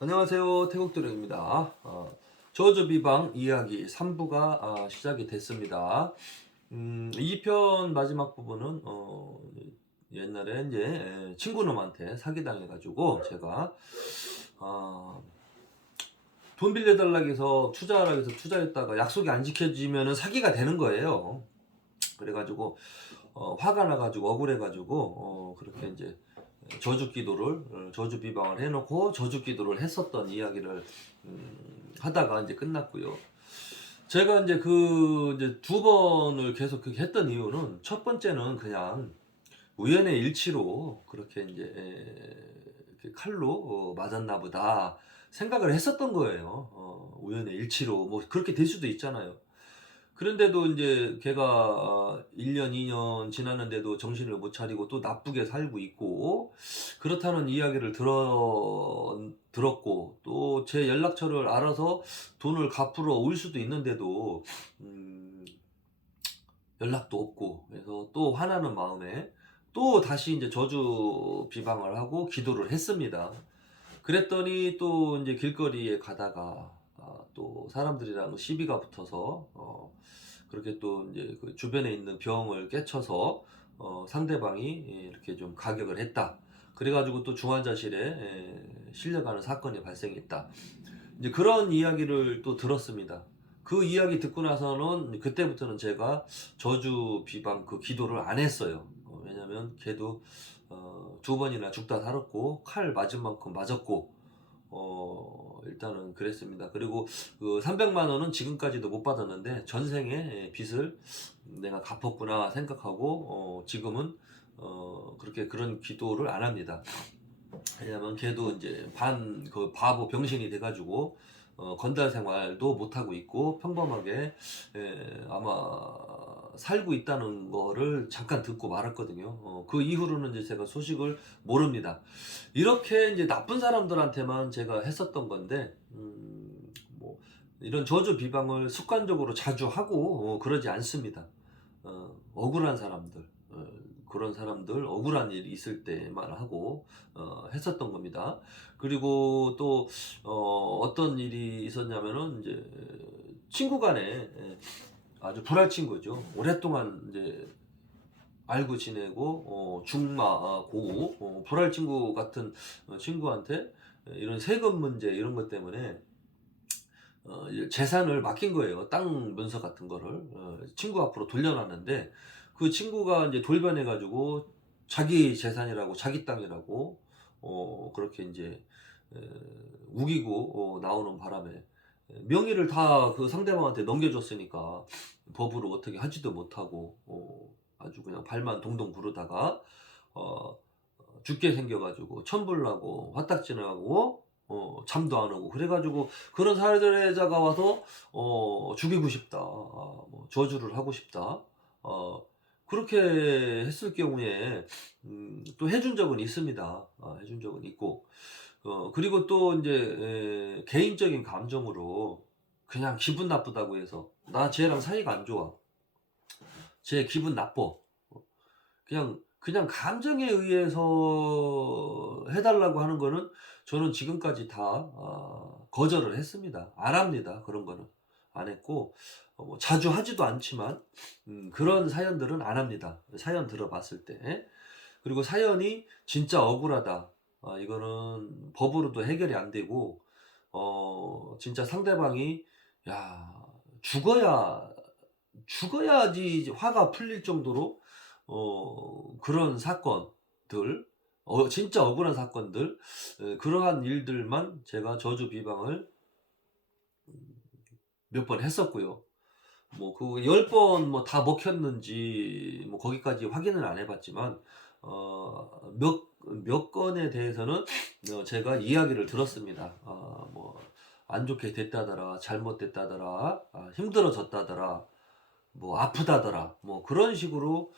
안녕하세요. 태국도령입니다. 저주비방 이야기 3부가 시작이 됐습니다. 2편 마지막 부분은 옛날에 이제 친구놈한테 사기당해가지고 제가 어, 돈 빌려달라고 해서 투자하라고 해서 투자했다가 약속이 안 지켜지면은 사기가 되는 거예요. 그래가지고 화가 나가지고 억울해가지고 그렇게 이제 저주 기도를 저주 비방을 해놓고 저주 기도를 했었던 이야기를 하다가 이제 끝났고요. 제가 이제 그 이제 두 번을 계속 그렇게 했던 이유는 첫 번째는 그냥 우연의 일치로 그렇게 이제 이렇게 칼로 맞았나 보다 생각을 했었던 거예요. 우연의 일치로 뭐 그렇게 될 수도 있잖아요. 그런데도 이제 걔가 1년, 2년 지났는데도 정신을 못 차리고 또 나쁘게 살고 있고, 그렇다는 이야기를 들었고, 또 제 연락처를 알아서 돈을 갚으러 올 수도 있는데도, 연락도 없고, 그래서 또 화나는 마음에 또 다시 이제 저주 비방을 하고 기도를 했습니다. 그랬더니 또 이제 길거리에 가다가 또 사람들이랑 시비가 붙어서 그렇게 또 이제 그 주변에 있는 병을 깨쳐서 상대방이 이렇게 좀 가격을 했다. 그래가지고 또 중환자실에 실려가는 사건이 발생했다. 이제 그런 이야기를 또 들었습니다. 그 이야기 듣고 나서는 그때부터는 제가 저주 비방 그 기도를 안 했어요. 왜냐면 걔도 두 번이나 죽다 살았고 칼 맞은 만큼 맞았고 일단은 그랬습니다. 그리고 그 300만 원은 지금까지도 못 받았는데 전생에 빚을 내가 갚았구나 생각하고 지금은 그렇게 그런 기도를 안 합니다. 왜냐면 걔도 이제 그 바보 병신이 돼가지고 건달 생활도 못 하고 있고 평범하게 아마 살고 있다는 거를 잠깐 듣고 말았거든요. 그 이후로는 이제 제가 소식을 모릅니다. 이렇게 이제 나쁜 사람들한테만 제가 했었던 건데, 뭐 이런 저주 비방을 습관적으로 자주 하고 그러지 않습니다. 억울한 사람들, 그런 사람들 억울한 일이 있을 때만 하고 했었던 겁니다. 그리고 또 어떤 일이 있었냐면은 이제 친구 간에 아주 불알 친구죠. 오랫동안 이제 알고 지내고 중마 고우 불알 친구 같은 친구한테 이런 세금 문제 이런 것 때문에 재산을 맡긴 거예요. 땅 문서 같은 거를 친구 앞으로 돌려놨는데 그 친구가 이제 돌변해가지고 자기 재산이라고 자기 땅이라고 그렇게 이제 에, 우기고 나오는 바람에 명의를 다 그 상대방한테 넘겨줬으니까 법으로 어떻게 하지도 못하고 아주 그냥 발만 동동 구르다가 어, 죽게 생겨가지고 천불나고 화딱지나고 잠도 안 오고 그래가지고 그런 사회자가 와서 죽이고 싶다, 뭐 저주를 하고 싶다, 어, 그렇게 했을 경우에 또 해준 적은 있습니다. 해준 적은 있고 그리고 또 이제 개인적인 감정으로 그냥 기분 나쁘다고 해서 나 쟤랑 사이가 안 좋아, 쟤 기분 나빠, 그냥 감정에 의해서 해달라고 하는 거는 저는 지금까지 다 거절을 했습니다. 안 합니다. 그런 거는 안 했고 뭐 자주 하지도 않지만 그런 사연들은 안 합니다. 사연 들어봤을 때. 그리고 사연이 진짜 억울하다. 이거는 법으로도 해결이 안 되고 진짜 상대방이 야 죽어야 죽어야지 화가 풀릴 정도로 그런 사건들, 진짜 억울한 사건들, 그러한 일들만 제가 저주 비방을 몇 번 했었고요. 뭐 그 10번 뭐 다 먹혔는지 뭐 거기까지 확인을 안 해봤지만 몇 건에 대해서는 제가 이야기를 들었습니다. 뭐 안 좋게 됐다더라, 잘못됐다더라, 힘들어졌다더라, 뭐 아프다더라, 뭐 그런 식으로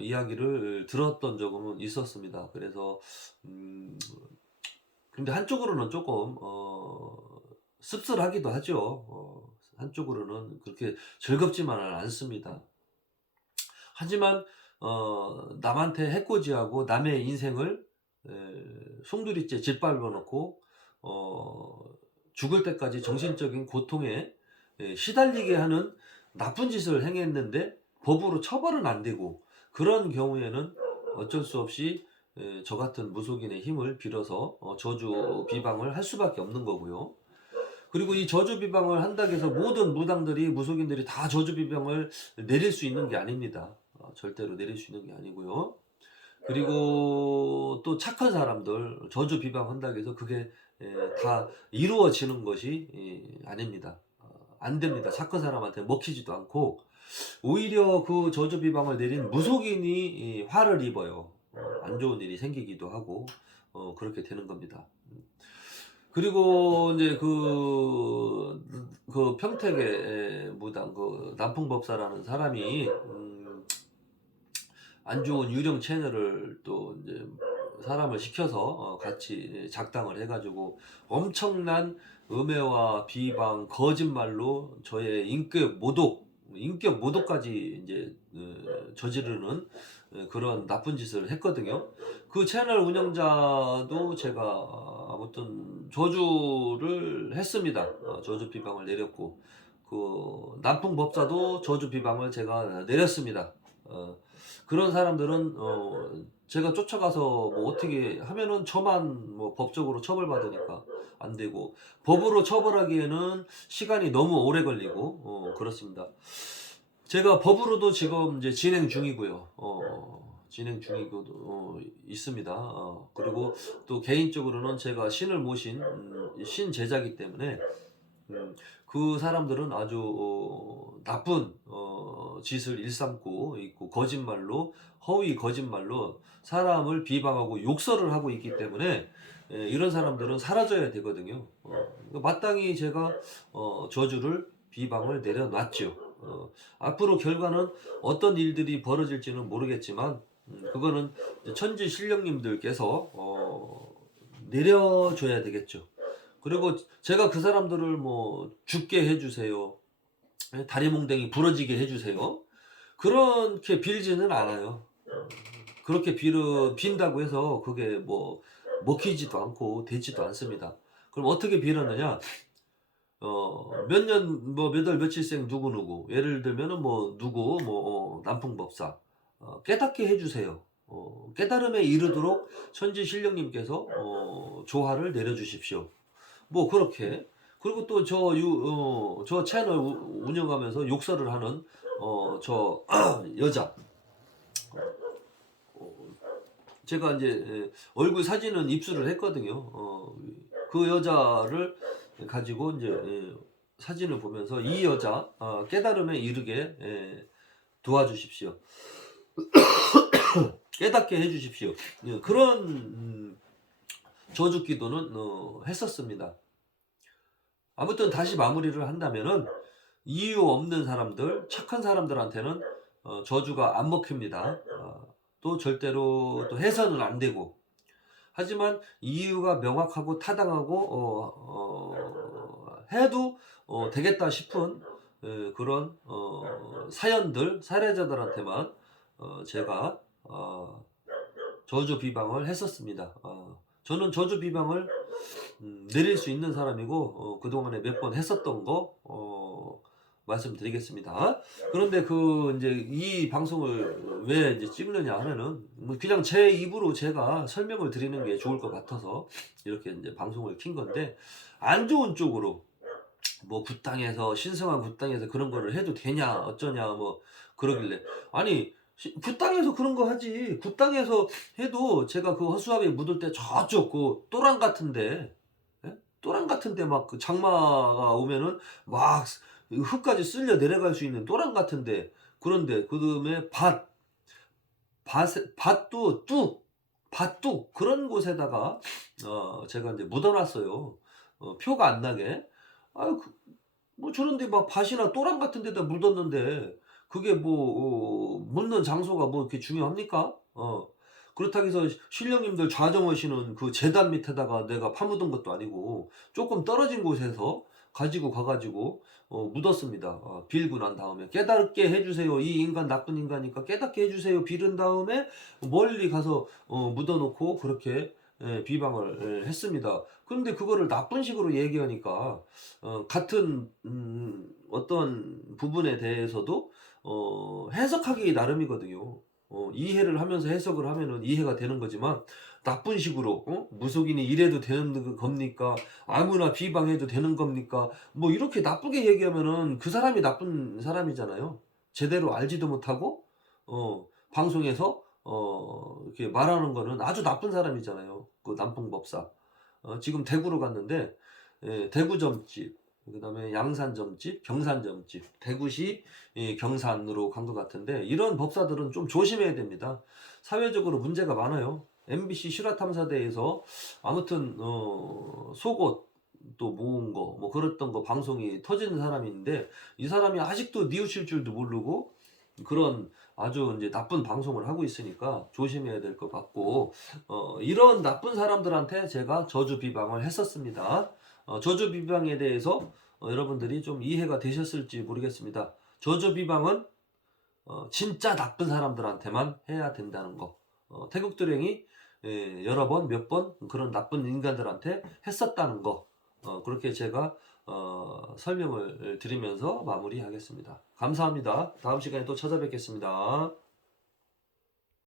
이야기를 들었던 적은 있었습니다. 그래서 음, 근데 한쪽으로는 조금 씁쓸하기도 하죠. 한쪽으로는 그렇게 즐겁지만은 않습니다. 하지만 남한테 해코지하고 남의 인생을 송두리째 짓밟아 놓고 죽을 때까지 정신적인 고통에 시달리게 하는 나쁜 짓을 행했는데 법으로 처벌은 안 되고, 그런 경우에는 어쩔 수 없이 저 같은 무속인의 힘을 빌어서 저주 비방을 할 수밖에 없는 거고요. 그리고 이 저주 비방을 한다고 해서 모든 무당들이, 무속인들이 다 저주 비방을 내릴 수 있는 게 아닙니다. 절대로 내릴 수 있는 게 아니고요. 그리고 또 착한 사람들 저주 비방한다고 해서 그게 다 이루어지는 것이 아닙니다. 안 됩니다. 착한 사람한테 먹히지도 않고, 오히려 그 저주 비방을 내린 무속인이 화를 입어요. 안 좋은 일이 생기기도 하고 그렇게 되는 겁니다. 그리고 이제 그 평택의 무당 그 남풍법사라는 사람이 안 좋은 유령 채널을 또 이제 사람을 시켜서 같이 작당을 해가지고 엄청난 음해와 비방, 거짓말로 저의 인격 모독까지 이제 저지르는 그런 나쁜 짓을 했거든요. 그 채널 운영자도 제가 아무튼 저주를 했습니다. 저주 비방을 내렸고, 그 남풍법사도 저주 비방을 제가 내렸습니다. 그런 사람들은 제가 쫓아가서 뭐 어떻게 하면은 저만 뭐 법적으로 처벌받으니까 안 되고, 법으로 처벌하기에는 시간이 너무 오래 걸리고 그렇습니다. 제가 법으로도 지금 이제 진행 중이고요. 진행 중이고 있습니다. 그리고 또 개인적으로는 제가 신을 모신 신 제자기 때문에 그 사람들은 아주 나쁜 짓을 일삼고 있고, 거짓말로, 허위 거짓말로 사람을 비방하고 욕설을 하고 있기 때문에 이런 사람들은 사라져야 되거든요. 마땅히 제가 저주를 비방을 내려놨죠. 앞으로 결과는 어떤 일들이 벌어질지는 모르겠지만 그거는 천지 신령님들께서 내려줘야 되겠죠. 그리고 제가 그 사람들을 뭐 죽게 해주세요, 다리몽댕이 부러지게 해주세요, 그렇게 빌지는 않아요. 그렇게 빈다고 해서 그게 뭐 먹히지도 않고 되지도 않습니다. 그럼 어떻게 빌었느냐? 몇 년, 뭐 몇 월 며칠생 누구누구, 예를 들면은 뭐 누구 뭐 남풍법사 깨닫게 해주세요. 깨달음에 이르도록 천지 신령님께서 조화를 내려주십시오. 뭐 그렇게. 그리고 또 저 채널 운영하면서 욕설을 하는 저 여자, 제가 이제 얼굴 사진은 입수를 했거든요. 그 여자를 가지고 이제 사진을 보면서 이 여자 깨달음에 이르게 도와주십시오. 깨닫게 해주십시오. 그런 저주 기도는 했었습니다. 아무튼 다시 마무리를 한다면은, 이유 없는 사람들, 착한 사람들한테는 저주가 안 먹힙니다. 또 절대로 또 해서는 안 되고, 하지만 이유가 명확하고 타당하고 해도 되겠다 싶은 그런 사연들, 사례자들한테만 제가 저주 비방을 했었습니다. 저는 저주 비방을 내릴 수 있는 사람이고 그동안에 몇 번 했었던 거 말씀드리겠습니다. 그런데 이제 이 방송을 왜 이제 찍느냐 하면은, 그냥 제 입으로 제가 설명을 드리는 게 좋을 것 같아서 이렇게 이제 방송을 킨 건데, 안 좋은 쪽으로 뭐 굿당에서, 신성한 굿당에서 그런 거를 해도 되냐 어쩌냐 뭐 그러길래, 아니 굿당에서 그런 거 하지, 굿당에서 해도 제가 그 허수아비 묻을 때 저쪽 그 또랑 같은데, 또랑 같은데 막 그 장마가 오면은 막 흙까지 쓸려 내려갈 수 있는 또랑 같은데, 그런데 그 다음에 밭도 밭둑 그런 곳에다가 제가 이제 묻어놨어요. 표가 안 나게. 아유, 뭐 저런데 막 밭이나 또랑 같은 데다 묻었는데 그게 뭐 묻는 장소가 뭐 이렇게 중요합니까? 그렇다고 해서 신령님들 좌정하시는 그 제단 밑에다가 내가 파묻은 것도 아니고, 조금 떨어진 곳에서 가지고 가가지고 묻었습니다. 빌고 난 다음에 깨닫게 해주세요, 이 인간 나쁜 인간이니까 깨닫게 해주세요 빌은 다음에 멀리 가서 묻어놓고 그렇게 비방을 했습니다. 그런데 그거를 나쁜 식으로 얘기하니까 같은 어떤 부분에 대해서도 해석하기 나름이거든요. 이해를 하면서 해석을 하면은 이해가 되는 거지만 나쁜 식으로 무속인이 이래도 되는 겁니까? 아무나 비방해도 되는 겁니까? 뭐 이렇게 나쁘게 얘기하면은 그 사람이 나쁜 사람이잖아요. 제대로 알지도 못하고 방송에서 이렇게 말하는 거는 아주 나쁜 사람이잖아요. 그 남풍법사. 지금 대구로 갔는데 대구점집, 그다음에 양산점집, 경산점집, 대구시 경산으로 간 것 같은데 이런 법사들은 좀 조심해야 됩니다. 사회적으로 문제가 많아요. MBC 실화탐사대에서 아무튼 속옷 또 모은 거 뭐 그랬던 거 방송이 터지는 사람인데 이 사람이 아직도 뉘우칠 줄도 모르고 그런 아주 이제 나쁜 방송을 하고 있으니까 조심해야 될 것 같고 이런 나쁜 사람들한테 제가 저주 비방을 했었습니다. 저주 비방에 대해서 여러분들이 좀 이해가 되셨을지 모르겠습니다. 저주 비방은 진짜 나쁜 사람들한테만 해야 된다는 거. 태국도령이 여러 번, 몇 번 그런 나쁜 인간들한테 했었다는 거. 그렇게 제가 설명을 드리면서 마무리하겠습니다. 감사합니다. 다음 시간에 또 찾아뵙겠습니다.